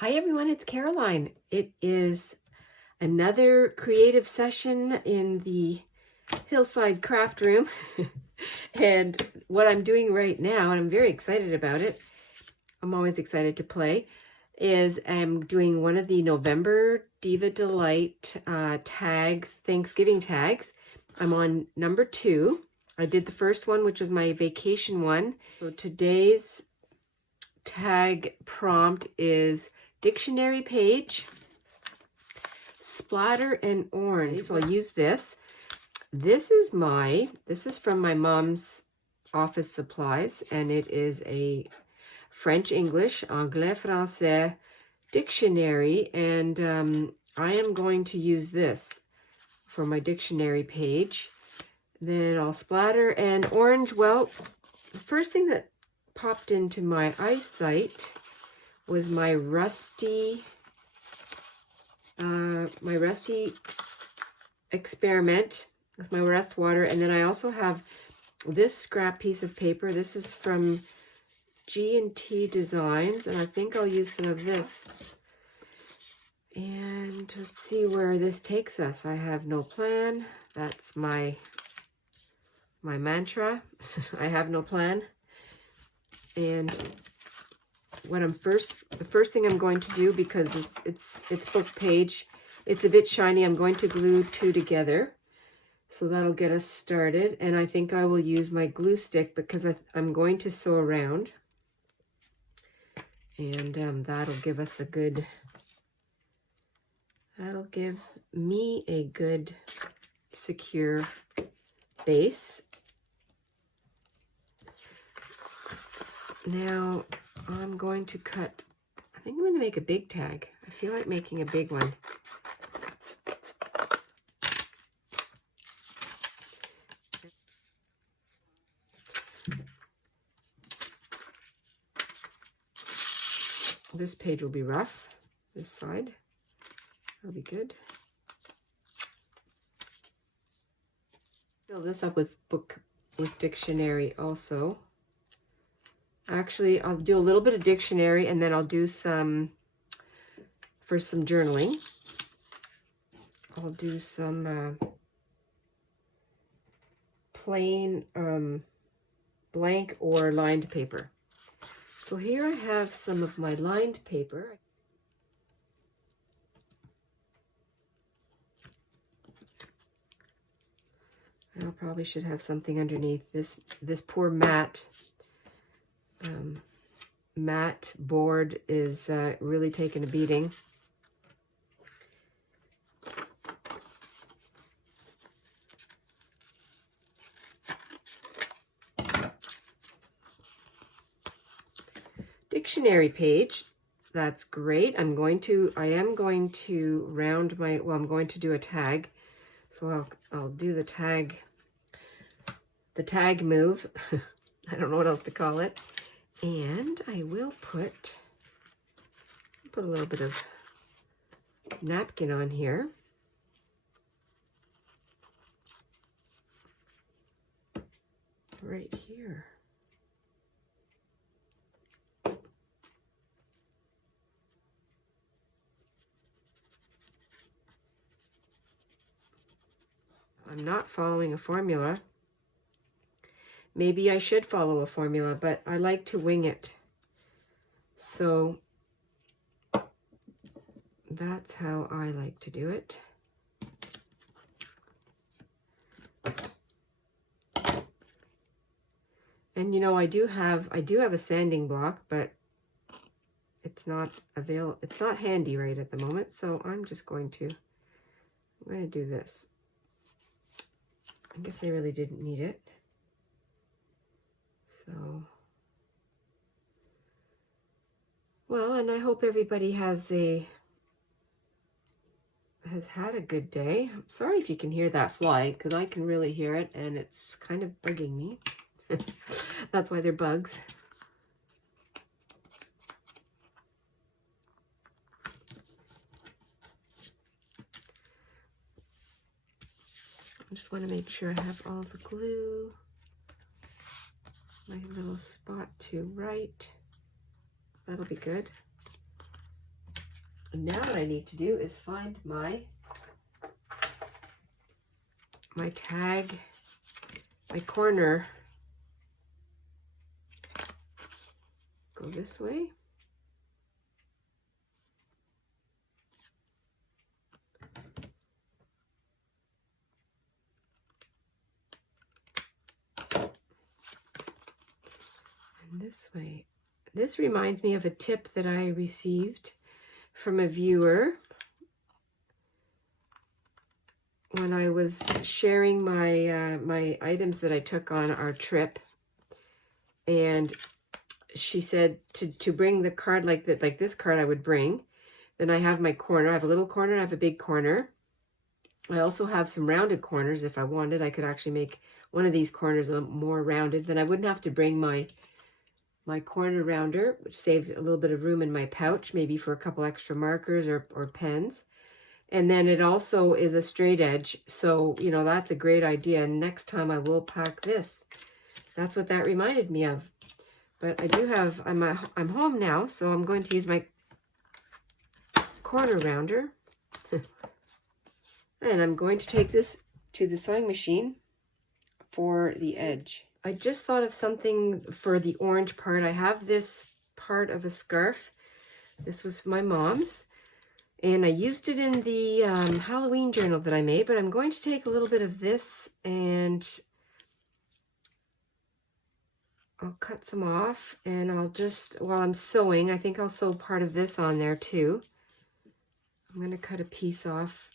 Hi everyone, it's Caroline. It is another creative session in the Hillside Craft Room. And what I'm doing right now, and I'm very excited about it, I'm always excited to play, is I'm doing one of the November Diva Delight tags, Thanksgiving tags. I'm on number 2. I did the first one, which was my vacation one. So today's tag prompt is dictionary page, splatter, and orange. So I'll use this. This is from my mom's office supplies, and it is a French English, anglais français dictionary, and I am going to use this for my dictionary page. Then I'll splatter and orange. Well, the first thing that popped into my eyesight was my rusty experiment with my rust water. And then I also have this scrap piece of paper. This is from G&T Designs, and I think I'll use some of this. And let's see where this takes us. I have no plan. That's my mantra. I have no plan. And what the first thing I'm going to do, because it's book page, it's a bit shiny, I'm going to glue 2 together. So that'll get us started. And I think I will use my glue stick because I'm going to sew around. And that'll give me a good secure base. Now I'm going to cut, I think I'm going to make a big tag. I feel like making a big one. This page will be rough, this side. That'll be good. Fill this up with dictionary also. Actually, I'll do a little bit of dictionary, and then I'll do some journaling. I'll do some plain blank or lined paper. So here I have some of my lined paper. I probably should have something underneath. This poor matte board is really taking a beating. Dictionary page, that's great. I am going to round my, well, I'm going to do a tag. So I'll do the tag move. I don't know what else to call it. And I will put a little bit of napkin on here. Right here. I'm not following a formula. Maybe I should follow a formula, but I like to wing it. So that's how I like to do it. And you know, I do have a sanding block, but it's not handy right at the moment. So I'm going to do this. I guess I really didn't need it. So, well, and I hope everybody has had a good day. I'm sorry if you can hear that fly, because I can really hear it, and it's kind of bugging me. That's why they're bugs. I just want to make sure I have all the glue. My little spot to right. That'll be good. And now what I need to do is find my tag, my corner. Go this way. And this way. This reminds me of a tip that I received from a viewer when I was sharing my my items that I took on our trip, and she said to bring the card like that, like this card I would bring. Then I have my corner. I have a little corner. I have a big corner. I also have some rounded corners. If I wanted, I could actually make one of these corners a little more rounded. Then I wouldn't have to bring my corner rounder, which saved a little bit of room in my pouch, maybe for a couple extra markers or pens. And then it also is a straight edge. So, you know, that's a great idea. And next time I will pack this. That's what that reminded me of. But I do have, I'm home now, so I'm going to use my corner rounder. And I'm going to take this to the sewing machine for the edge. I just thought of something for the orange part. I have this part of a scarf. This was my mom's. And I used it in the Halloween journal that I made, but I'm going to take a little bit of this and I'll cut some off, and I'll just, while I'm sewing, I think I'll sew part of this on there too. I'm going to cut a piece off,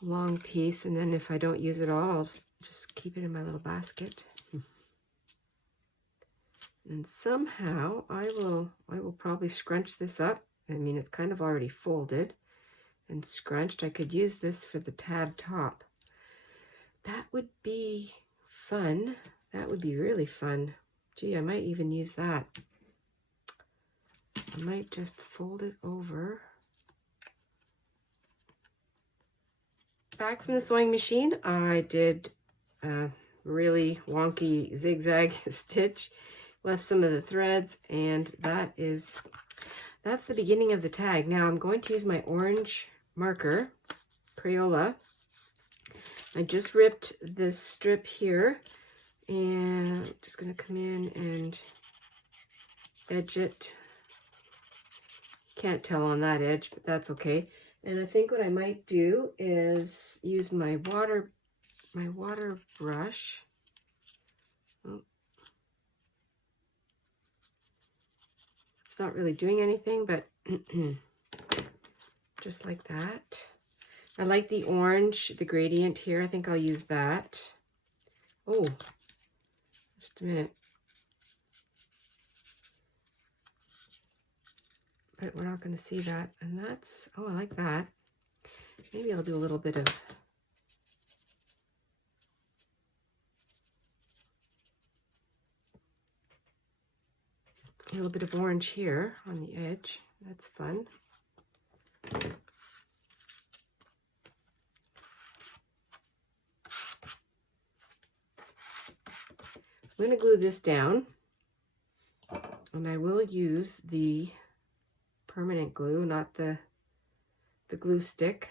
a long piece, and then if I don't use it all, I'll just keep it in my little basket. And somehow I will probably scrunch this up. I mean, it's kind of already folded and scrunched. I could use this for the tab top. That would be fun. That would be really fun. Gee, I might even use that. I might just fold it over. Back from the sewing machine, I did a really wonky zigzag stitch. Left some of the threads, and that's the beginning of the tag. Now I'm going to use my orange marker, Crayola. I just ripped this strip here, and I'm just going to come in and edge it. Can't tell on that edge, but that's okay. And I think what I might do is use my water brush. Oh. It's not really doing anything, but just like that. I like the orange, the gradient here. I think I'll use that. Oh, just a minute. But we're not going to see that. And that's, oh, I like that. Maybe I'll do a little bit of orange here on the edge. That's fun. I'm going to glue this down, and I will use the permanent glue, not the glue stick.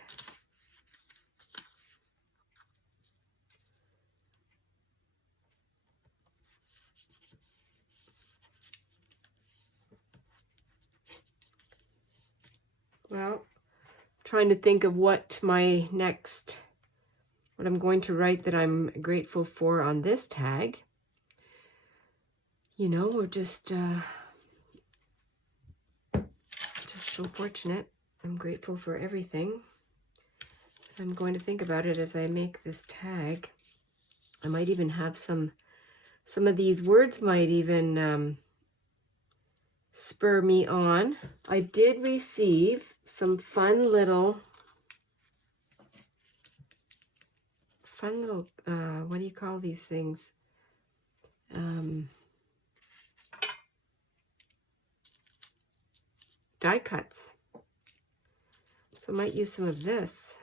Well, trying to think of what I'm going to write that I'm grateful for on this tag. You know, we're just so fortunate. I'm grateful for everything. I'm going to think about it as I make this tag. I might even have some of these words might even spur me on. I did receive some fun little what do you call these things? Die cuts. So I might use some of this.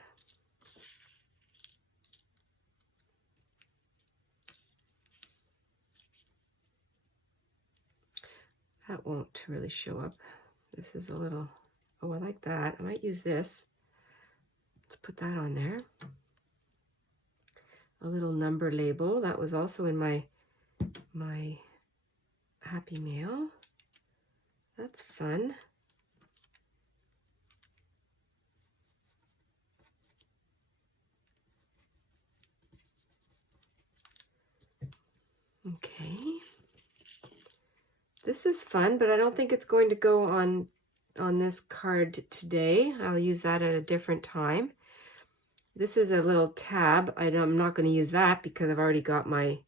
That won't really show up. This is a little Oh, I like that. I might use this. Let's put that on there. A little number label. That was also in my Happy Mail. That's fun. Okay. This is fun, but I don't think it's going to go on this card today. I'll use that at a different time. This is a little tab. I'm not going to use that because I've already got my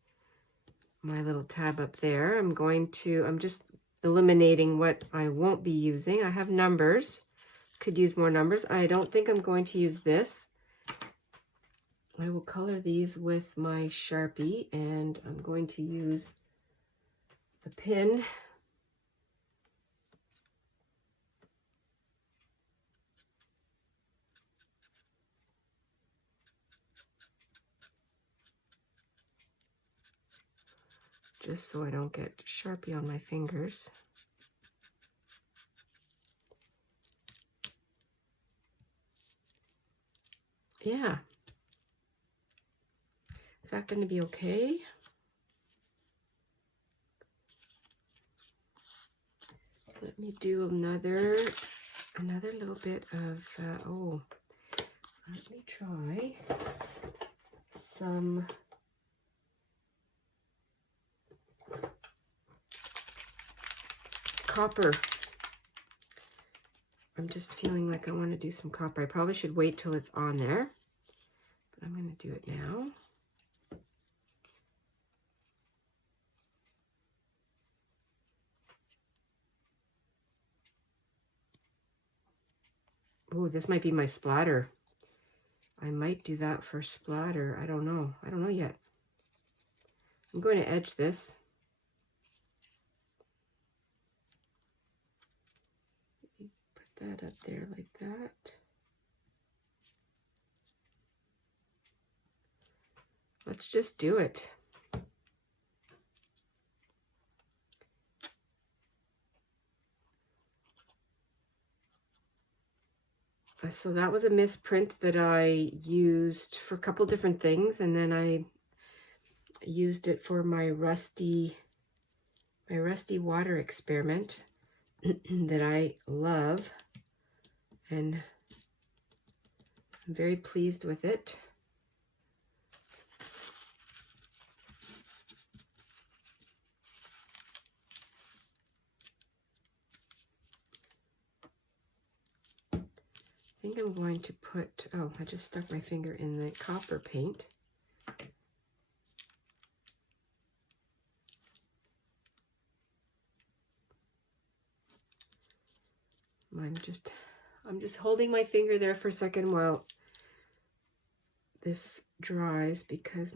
little tab up there. I'm just eliminating what I won't be using. I have numbers. Could use more numbers. I don't think I'm going to use this. I will color these with my Sharpie, and I'm going to use the pin. Just so I don't get Sharpie on my fingers. Yeah. Is that going to be okay? Let me do another little bit of, let me try some copper. I'm just feeling like I want to do some copper. I probably should wait till it's on there, but I'm going to do it now. Oh, this might be my splatter. I might do that for splatter. I don't know. I don't know yet. I'm going to edge this. Put that up there like that. Let's just do it. So that was a misprint that I used for a couple different things, and then I used it for my rusty water experiment that I love, and I'm very pleased with it. I think I'm going to put, oh, I just stuck my finger in the copper paint. I'm just holding my finger there for a second while this dries because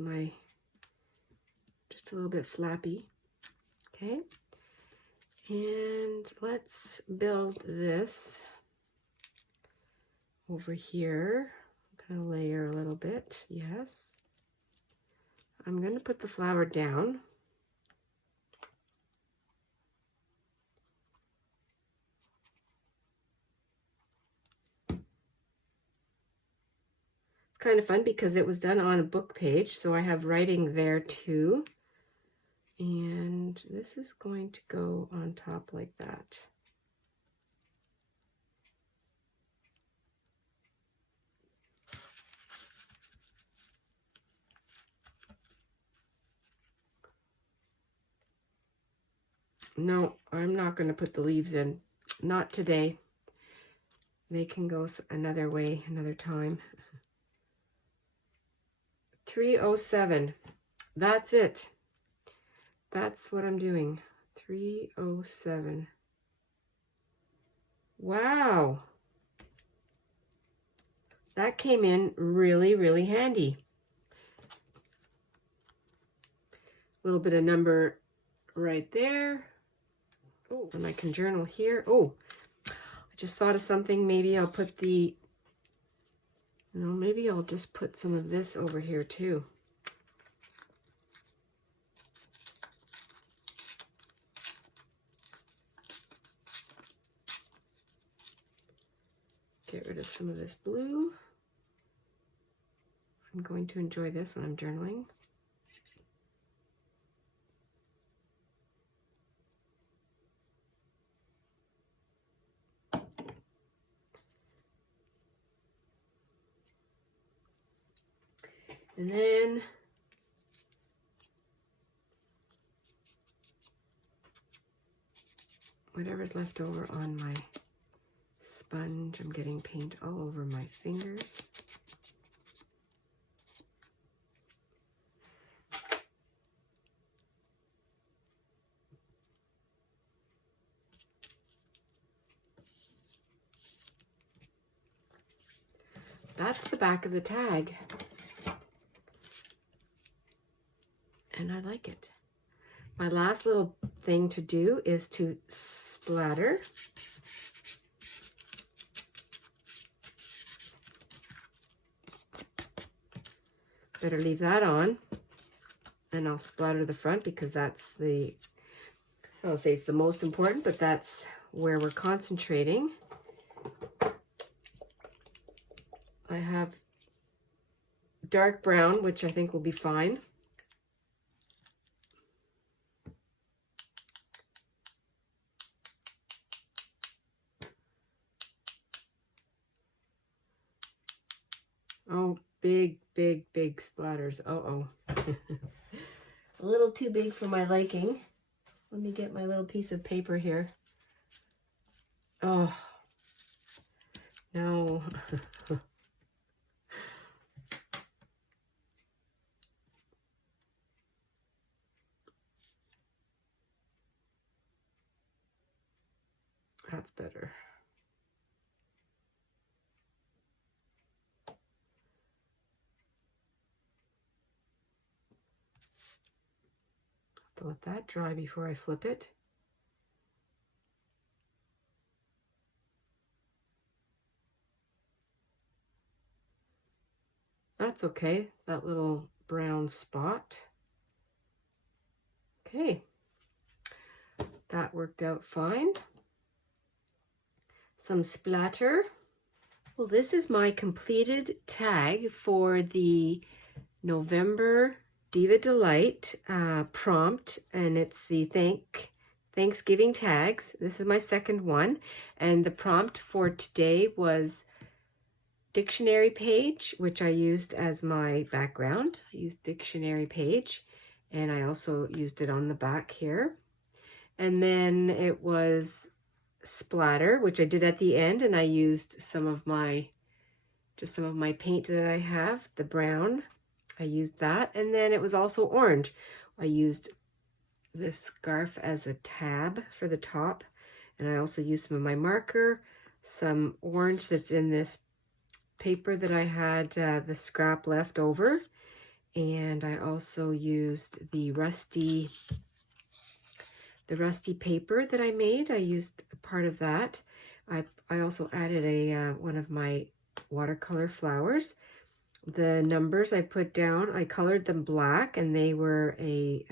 just a little bit flappy. Okay. And let's build this over here. I'm going to layer a little bit. Yes. I'm going to put the flower down. It's kind of fun because it was done on a book page, so I have writing there too. And this is going to go on top like that. No, I'm not going to put the leaves in. Not today. They can go another way, another time. 307. That's it. That's what I'm doing. 307. Wow. That came in really, really handy. A little bit of number right there. Oh, and I can journal here. Oh, I just thought of something. Maybe I'll put maybe I'll just put some of this over here too. Get rid of some of this blue. I'm going to enjoy this when I'm journaling. And then whatever's left over on my sponge, I'm getting paint all over my fingers. That's the back of the tag. And I like it. My last little thing to do is to splatter. Better leave that on. And I'll splatter the front because that's the, I don't say it's the most important, but that's where we're concentrating. I have dark brown, which I think will be fine. Oh, big, big, big splatters. Uh-oh. A little too big for my liking. Let me get my little piece of paper here. Oh, no. That's better. Have to let that dry before I flip it. That's okay, that little brown spot. Okay, that worked out fine. Some splatter. Well, this is my completed tag for the November Diva Delight prompt, and it's the Thanksgiving tags. This is my second one, and the prompt for today was dictionary page, which I used as my background. I used dictionary page, and I also used it on the back here. And then it was splatter, which I did at the end, and I used some of my paint that I have, the brown. I used that. And then it was also orange. I used this scarf as a tab for the top, and I also used some of my marker, some orange that's in this paper that I had the scrap left over, and I also used the rusty paper that I made. I used part of that. I also added a one of my watercolor flowers. The numbers I put down, I colored them black, and they were a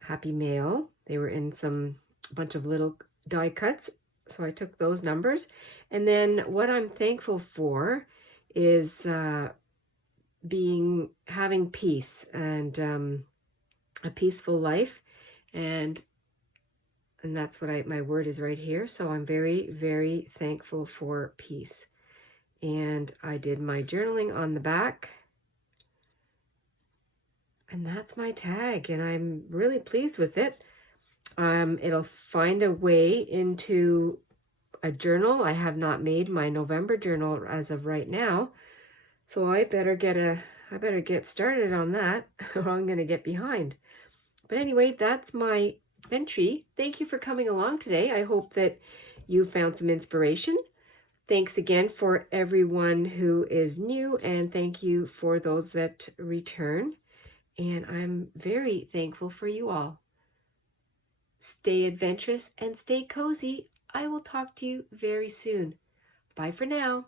happy mail. They were in a bunch of little die cuts, so I took those numbers. And then what I'm thankful for is having peace and a peaceful life, and that's what my word is right here. So I'm very, very thankful for peace. And I did my journaling on the back, and that's my tag, and I'm really pleased with it. It'll find a way into a journal. I have not made my November journal as of right now, so I better get started on that or I'm going to get behind. But anyway, that's my entry. Thank you for coming along today. I hope that you found some inspiration. Thanks again for everyone who is new, and thank you for those that return. And I'm very thankful for you all. Stay adventurous and stay cozy. I will talk to you very soon. Bye for now.